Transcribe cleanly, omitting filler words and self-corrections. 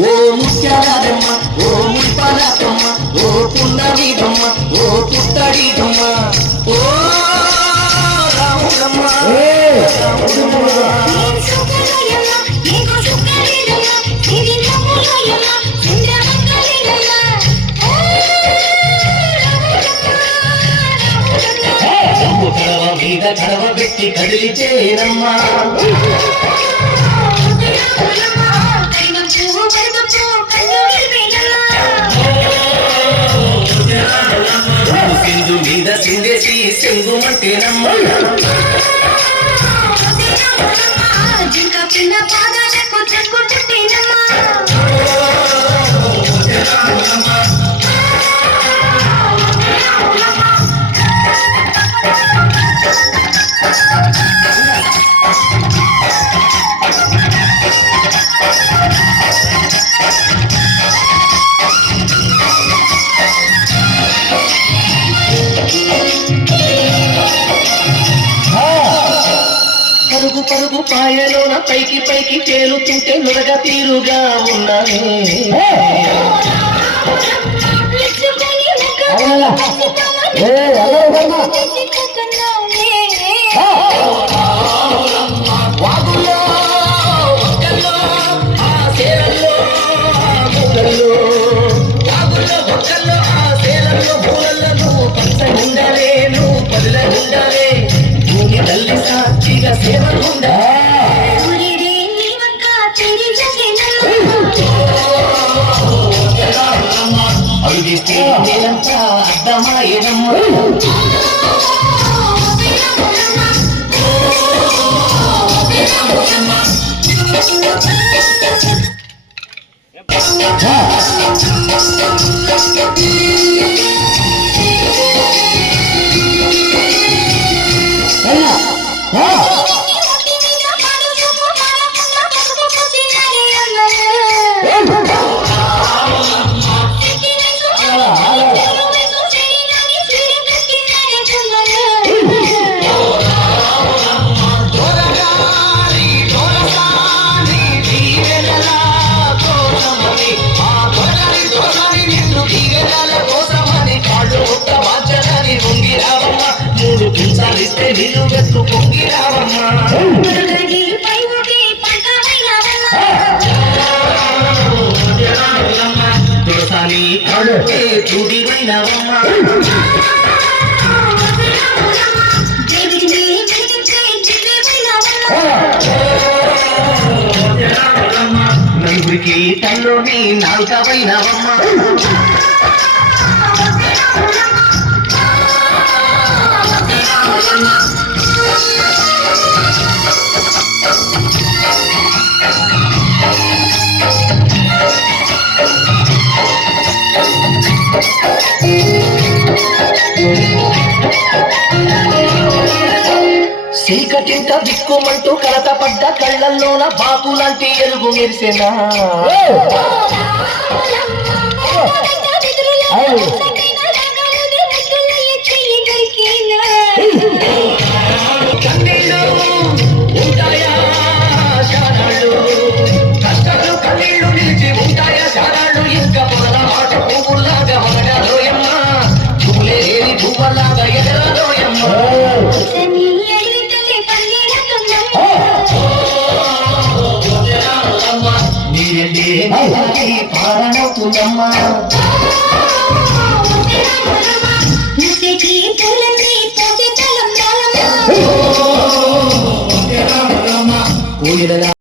ఓ ముత్యాలమ్మ ఓ ముల్పాలమ్మ ఓ పున్నమి బొమ్మ ఓ పుత్తడి బొమ్మ ఓ రాములమ్మ మీద కడవ పెట్టి కదిలితేనమ్మా సింధు మీద సిందేసి సింగుమంటేనమ్మా పరుగు పరుగు పాయలోన పైకి పైకి తేలుతుంటే నురగ తీరుగా ఉన్నాయి వాగుల్లో ఒక్కల్లో ఆ సేలల్లో మూలల్లో వాగుల్లో ఒక్కల్లో ఆ సేలల్లో మూలల్లో నువ్వు పచ్చగుండాలే నువ్వు పదులగుండాలే భూమి తల్లి సాక్షిగా సేవకుండా అడిగితే నేనంతా అర్థమాయనమ్మ కుంచాలిస్తే నిలువెత్తు పొంగి రావమ్మా తులసాని అడుగే తుడివైనవమ్మా నలుగురికి తల్లోని నాలుకవైనవమ్మా చీకటింట దిక్కుమంటూ కలత పడ్డ కళ్ళల్లోన బాపు లాంటి ఎలుగు మెరిసెనా కన్నీళ్ళు ఉంటాయా శానాళ్ళు కష్టాలు కన్నీళ్ళు నిలిచి ఉంటాయా శానాళ్ళు ఇంకా పొల మాట పువ్వులాగా మగడాలోయమ్మ పువ్వులేని పువ్వలాగా ఎదరాలోయమ్మ నీరెళ్ళే పారణవుతుందమ్మా